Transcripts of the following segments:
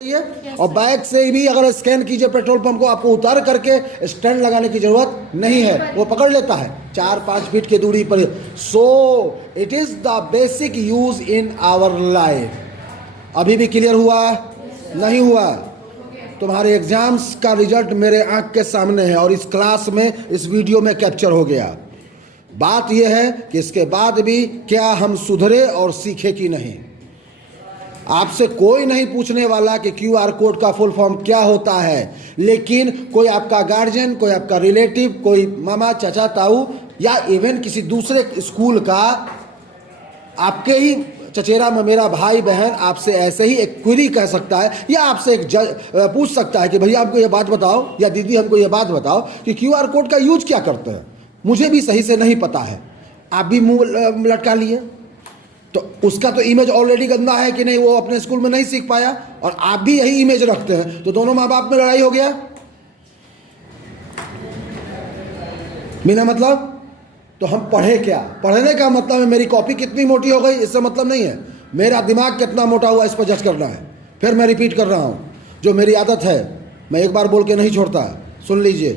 है। और बैग से भी अगर स्कैन कीजिए पेट्रोल पंप को, आपको उतार करके स्टैंड लगाने की जरूरत नहीं है, वो पकड़ लेता है 4-5 फीट की दूरी पर। So it is the basic use in our life. अभी भी क्लियर हुआ नहीं हुआ? तुम्हारे एग्जाम्स का रिजल्ट मेरे आंख के सामने है और इस क्लास में, इस वीडियो में कैप्चर हो गया। बात यह है कि इसके बाद भी क्या हम सुधरे और सीखे कि नहीं। आपसे कोई नहीं पूछने वाला कि क्यूआर कोड का फुल फॉर्म क्या होता है, लेकिन कोई आपका गार्जियन, कोई आपका रिलेटिव, कोई मामा, चाचा, ताऊ या इवन किसी दूसरे स्कूल का आपके ही चचेरा ममेरा भाई बहन आपसे ऐसे ही एक क्वेरी कह सकता है, या आपसे एक पूछ सकता है कि भैया हमको ये बात बताओ, या दीदी हमको ये बात बताओ कि क्यूआर कोड का यूज क्या करते हैं। मुझे भी सही से नहीं पता है, आप भी मुंह लटका लिए, तो उसका तो इमेज ऑलरेडी गंदा है कि नहीं, वो अपने स्कूल में नहीं सीख पाया, और आप भी यही इमेज रखते हैं, तो दोनों माँ बाप में लड़ाई हो गया बिना मतलब। तो हम पढ़े क्या? पढ़ने का मतलब है मेरी कॉपी कितनी मोटी हो गई, इससे मतलब नहीं है। मेरा दिमाग कितना मोटा हुआ, इस पर जज करना है। फिर मैं रिपीट कर रहा हूँ, जो मेरी आदत है, मैं एक बार बोल के नहीं छोड़ता। सुन लीजिए,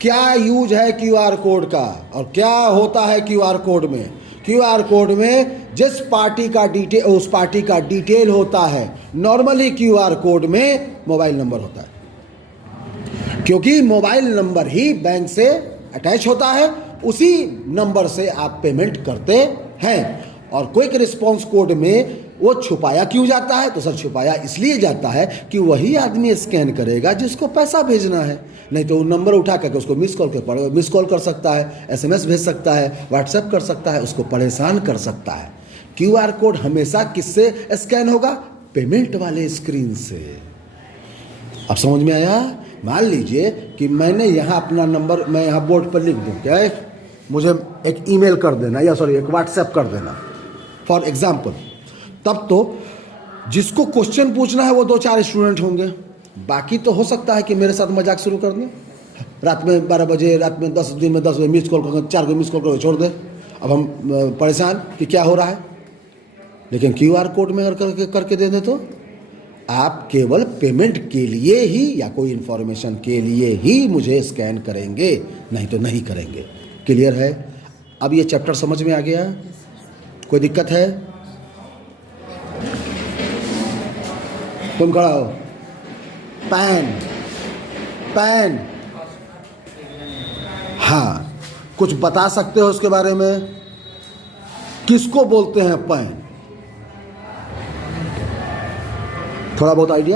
क्या यूज है क्यूआर कोड का और क्या होता है क्यूआर कोड में। क्यूआर कोड में जिस पार्टी का डिटेल, उस पार्टी का डिटेल होता है। नॉर्मली क्यूआर कोड में मोबाइल नंबर होता है, क्योंकि मोबाइल नंबर ही बैंक से अटैच होता है, उसी नंबर से आप पेमेंट करते हैं। और क्विक रिस्पॉन्स कोड में वो छुपाया क्यों जाता है? तो सर छुपाया इसलिए जाता है कि वही आदमी स्कैन करेगा जिसको पैसा भेजना है, नहीं तो वो नंबर उठा करके उसको मिस कॉल कर सकता है, एसएमएस भेज सकता है, व्हाट्सएप कर सकता है, उसको परेशान कर सकता है। क्यूआर कोड हमेशा किससे स्कैन होगा? पेमेंट वाले स्क्रीन से। अब समझ में आया? मान लीजिए कि मैंने यहाँ अपना नंबर, मैं यहाँ बोर्ड पर लिख दूँ, क्या है, मुझे एक ईमेल कर देना, या सॉरी एक व्हाट्सएप कर देना फॉर एग्जाम्पल। तब तो जिसको क्वेश्चन पूछना है वो 2-4 स्टूडेंट होंगे, बाकी तो हो सकता है कि मेरे साथ मजाक शुरू कर दें। रात में 12 बजे, रात में 10 दिन में 10 बजे मिस कॉल कर, 4 को मिस कॉल करके छोड़ दे। अब हम परेशान कि क्या हो रहा है। लेकिन क्यूआर कोड में अगर करके दे दे तो आप केवल पेमेंट के लिए ही या कोई इन्फॉर्मेशन के लिए ही मुझे स्कैन करेंगे, नहीं तो नहीं करेंगे। क्लियर है? अब ये चैप्टर समझ में आ गया? कोई दिक्कत है? तुम खड़ा हो। पैन, हाँ, कुछ बता सकते हो उसके बारे में? किसको बोलते हैं पैन? थोड़ा बहुत आइडिया?